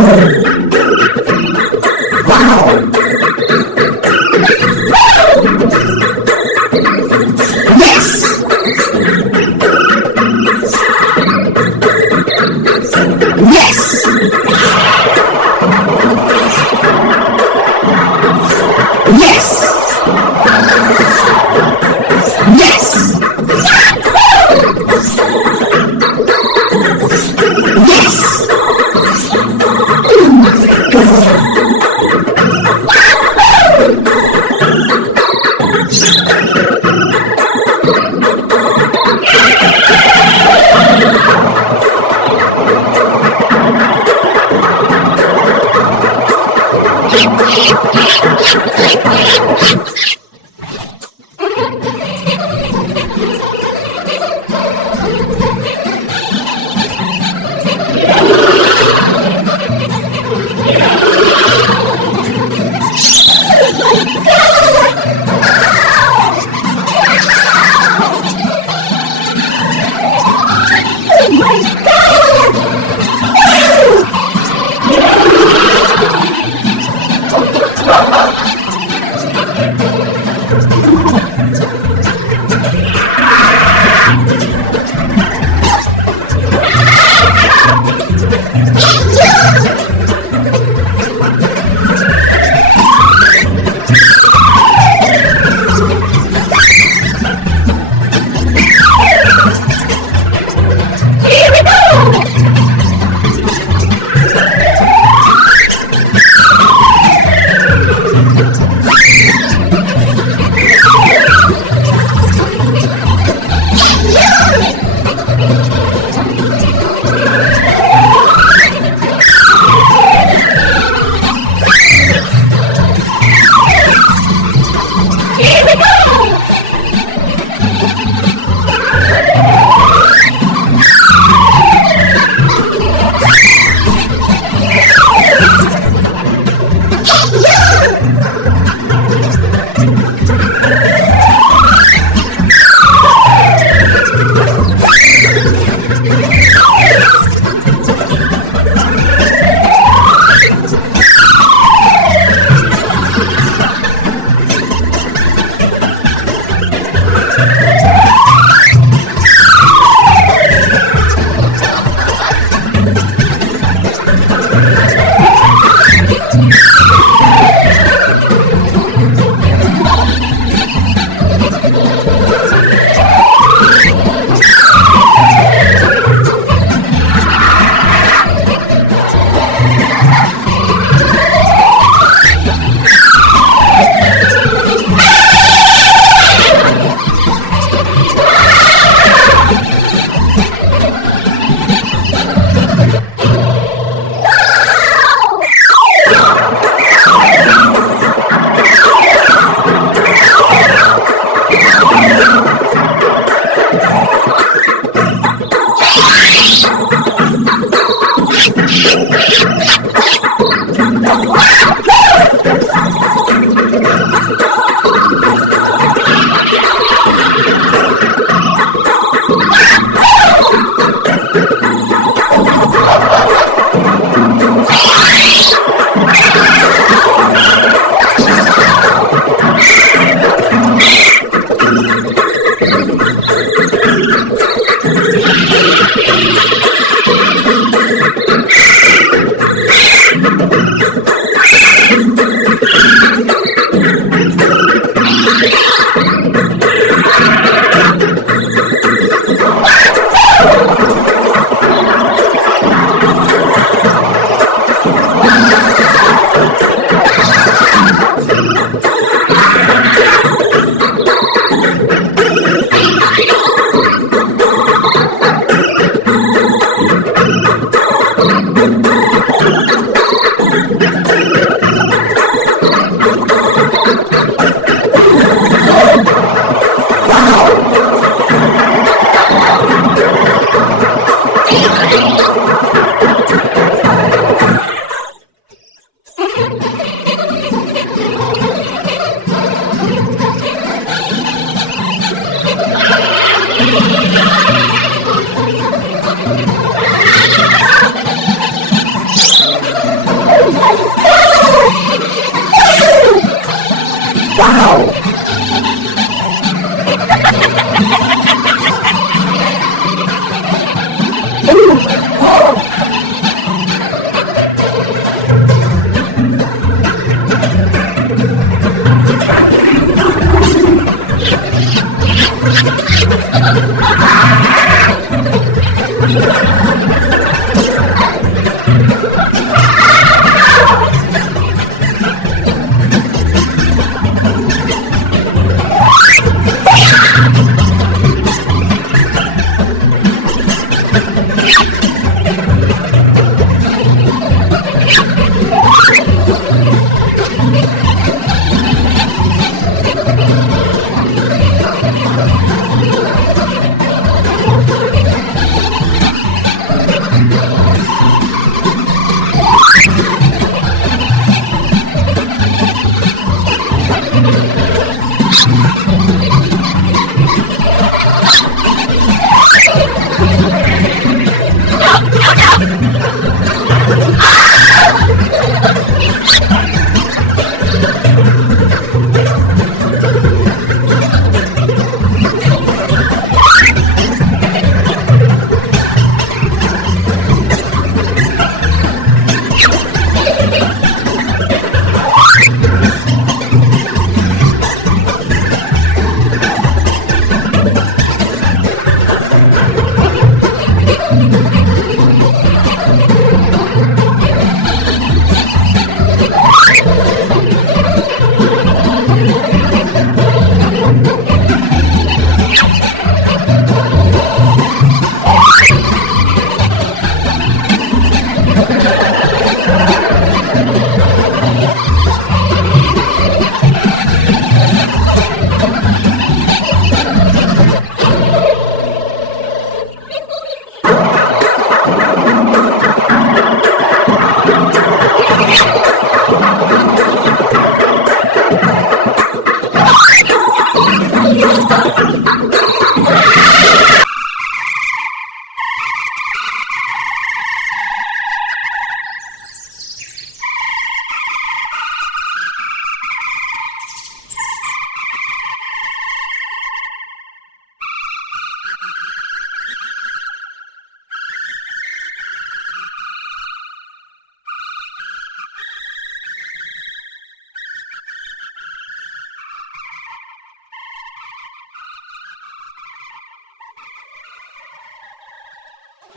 Yes!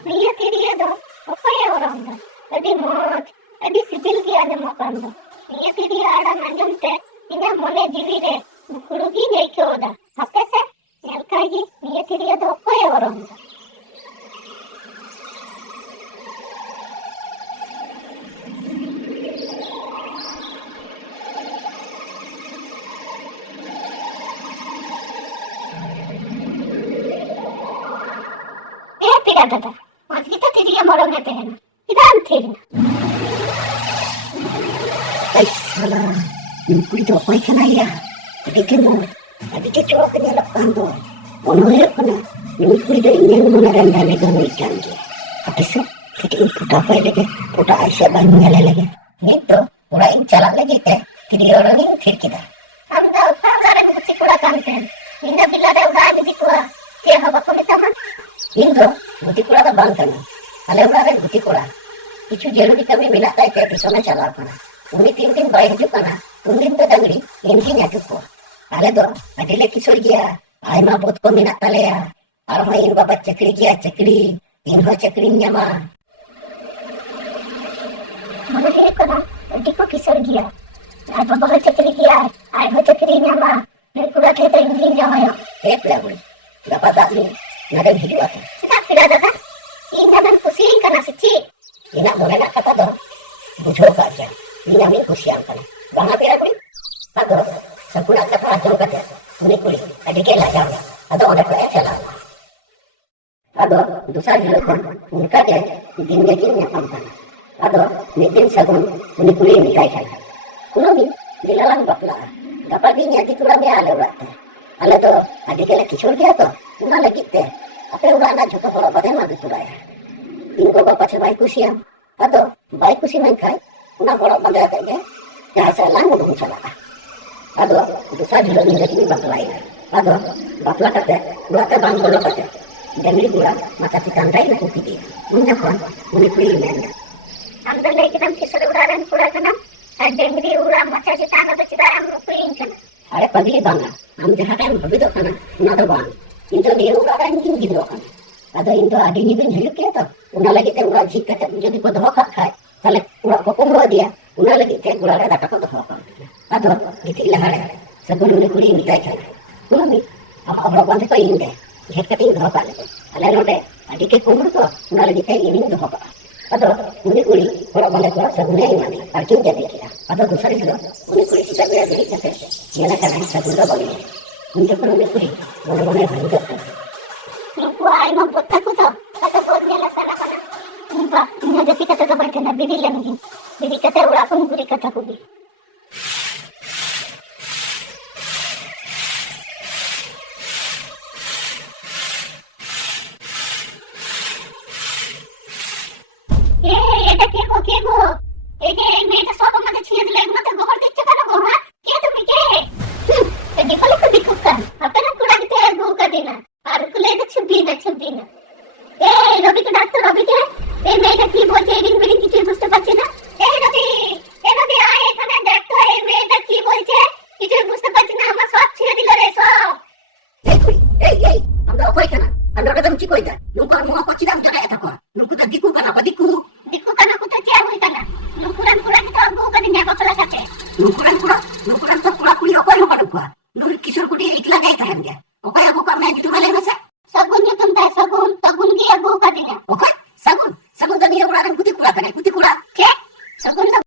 Dia tiriya do okoye orang do adi moj adi sibil gi anjamok kan do dia tiriya adan anjam te inya mone jiwi re huru gi nekyo da hape se nyal kai gi dia tiriya do okoye orang do tidak ada. Mas kita tidak mau ngerti kan? Kita antir. Aisyah, mungkin itu apa yangaya? Tapi kita coba kenyalap kantor. Orang kena, mungkin itu ingin mengarang dalam dengan ikan dia. Tapi so, kita ikut apa lagi? Putar Aisyah banyak lagi. Itu, orang yang jalan lagi teh. Jadi orang yang kir kita. Kamu tahu tak ada keputusan kurang kantor. Indah bila ada udah ada di kuah. Dia apa komentar? Indo, guti kura da bangkana. Ale ura re guti kura. Kichu jelu di kami minat tay te pisona chalak kana. Uni tin bay haju kana. Undin da dangri, inki nyatu ko. Ale do, adile kisor gya. Ay ma bot ko minat tale ya. Arma in baba chakri gya chakri. Inho chakri nyama. Mana he kana, adi ko kisor gya. Ay baba chakri gya. Ay ho chakri nyama. Ay kura kheta inki nyama ya. He plagui. Dapat dak ni. Nada hidup aku. Sedap tidak ada kan? Ini kan pusing karena seci. Ini boleh nak kata dong. Bujur aja. Ini kami pusing kan. Bang apa ya kuli? Aduh, sepuluh kata aja kata. Kuli kuli. Ada kela jam. Ada orang kaya salah. Aduh, dosa dilakukan. Mereka dia dinnya kini pampan. Aduh, mungkin sagun kuli kuli ini kaya salah. Kunomi dilalang bakla. Dapat dinya di tulang dia ada berarti. Ala tu ada kela kisur dia tu. Una lagi teh, apa udah anak juga kalau badan mah betul ya. Ini gua bapak sebaik kusiam, atau baik kusi main kai, una kalau badan kayaknya, ya saya langsung dong salah. Aduh, itu saya juga nih jadi bapak lain. Aduh, bapak kata, dua terbang bola kata, dan ini gula macam ikan lain aku pikir, menyakon, menikmati ini. Ambil lagi kita kisah udaran pura kenam, ada yang di ulang macam cita atau cita yang mungkin kan. Ada pagi bangga, ambil hati yang begitu kan, nado bang. Itu dia udah kan gitu kan. ᱟᱫᱚ ᱤᱧ ᱫᱚ ᱟᱹᱰᱤ ᱧᱤᱫᱟᱹᱧ ᱦᱤᱡᱩᱜ ᱜᱮᱭᱟ ᱛᱚ, ᱚᱱᱟ ᱞᱟᱹᱜᱤᱫ ᱛᱮ ᱚᱲᱟᱜ ᱡᱷᱤᱡ ᱠᱟᱛᱮ ᱡᱩᱫᱤ ᱠᱚ ᱫᱚᱦᱚ ᱠᱟᱜ ᱠᱷᱟᱡ ᱛᱟᱦᱞᱮ ᱚᱲᱟᱜ ᱠᱚ ᱠᱩᱢᱵᱽᱲᱩ ᱤᱫᱤᱭᱟ, ᱚᱱᱟ ᱞᱟᱹᱜᱤᱫ ᱛᱮ ᱚᱲᱟᱜ ᱨᱮ ᱫᱟᱠᱟ ᱠᱚ ᱫᱚᱦᱚ ᱠᱟᱜ ᱜᱮᱭᱟ᱾ ᱟᱫᱚ ᱜᱤᱛᱤᱡ ᱞᱟᱦᱟᱨᱮ ᱥᱟᱹᱜᱩᱱ ᱩᱱᱤ ᱠᱩᱲᱤᱧ ᱢᱮᱛᱟᱭ ᱠᱟᱱᱟ, ᱠᱩᱱᱟᱹᱢᱤ ᱟᱢᱟᱜ ᱦᱚᱨᱚᱜ ᱵᱟᱸᱫᱮ ᱠᱚ ᱤᱧ ᱫᱮ, ᱡᱷᱮᱸᱴ ᱠᱟᱛᱮᱧ ᱫᱚᱦᱚ ᱠᱟᱜ ᱞᱮᱜᱮ, ᱟᱞᱮ ᱱᱚᱰᱮ ᱟᱹᱰᱤ ᱜᱮ ᱠᱩᱢᱵᱽᱲᱩ ᱛᱚ, ᱚᱱᱟ ᱞᱟᱹᱜᱤᱫ ᱛᱮ ᱤᱧᱤᱧ ᱫᱚᱦᱚ ᱠᱟᱜᱼᱟ᱾ ᱟᱫᱚ ᱩᱱᱤ ᱠᱩᱲᱤ ᱦᱚᱨᱚᱜ ᱵᱟᱸᱫᱮ ᱠᱚ ᱥᱟᱹᱜᱩᱱᱮ ᱮᱢᱟᱫᱤᱧᱟ ᱟᱨ ᱠᱤᱱ ᱡᱟᱹᱯᱤᱫ ᱠᱮᱫᱟ᱾ ᱟᱫᱚ ᱫᱚᱥᱟᱨ ᱦᱤᱞᱳᱜ ᱩᱱᱤ ᱠᱩᱲᱤ ᱥᱮᱛᱟᱜ ᱵᱮᱲᱟ ᱵᱮᱨᱮᱫ ᱠᱟᱛᱮ ᱧᱮᱞᱮ ᱠᱟᱱᱟᱭ ᱥᱟᱹᱜᱩᱱ ᱫᱚ ᱵᱟᱹᱱᱩᱭᱟ᱾ ᱩᱱ ᱡᱚᱠᱷᱚᱱ ᱩᱱᱤ ᱠᱩᱲᱤ ᱢᱚᱱᱮ ᱢᱚᱱᱮ ᱵᱷᱟᱹᱲᱩᱡᱚᱜ ᱠᱟᱱᱟ, ᱱᱩᱠᱩᱣᱟᱜ ᱟᱭᱢᱟ ᱵᱚᱛᱟ ᱠᱚ ᱫᱚ ᱟᱫᱚ ᱵᱚᱱ ᱧᱮᱞ ᱥᱟᱱᱟ ᱠᱟᱱᱟ᱾ ᱩᱱᱠᱩᱣᱟᱜ ᱤᱧ ᱦᱚᱸ ᱡᱟᱹᱯᱤᱫ ᱠᱟᱛᱮ ᱫᱚ ᱵᱟᱹᱧ ᱛᱟᱦᱮᱱᱟ, ᱵᱮᱨᱮᱫ ᱞᱮᱱ ᱜᱤᱧ, ᱵᱮᱨᱮᱫ ᱠᱟᱛᱮ ᱚᱲᱟᱜ ᱠᱷᱚᱱ ᱜᱩᱨᱤᱡ ᱠᱟᱛᱷᱟ ᱠᱚᱜᱮ এটা কে গো, কে গো? এই যে এই মেয়েটা সব আমাদের ছিঁড়ে দিলে, এগুলোতে গোবর দিচ্ছে কেন গো? হ্যাঁ, কে তুমি কে? দেখলে তো দিকুকান আপনারা কুড়া দিতে গুকা দিনা আর কুলে এটা ছুবি না। এই রবিকে ডাকতো, রবিকে। এই মেয়েটা কি বলছে এদিন বেদিন কিছু বুঝতে পারছি না। এই রবি, এই রবি আয় এখানে দেখতো এই মেয়েটা কি বলছে, কিছু বুঝতে পারছি না, আমার সব ছিঁড়ে দিল রে সব। এই আমরা ওই কেন আমরা ওটা কি কইতা নৌকার মোয়া পাচ্ছি না জায়গায় থাকো নৌকুটা দিকু কানা বা দিকু কানা কোথায় চেয়ার হই কানা নৌকুরান কুড়া কি তাও গো কানে নেবা ফলা থাকে নৌকুরান তো কুড়া কুড়ি অকয় হবা নৌকা নৌর কিশোর কুড়ি একলা গাই তাহেন গিয়া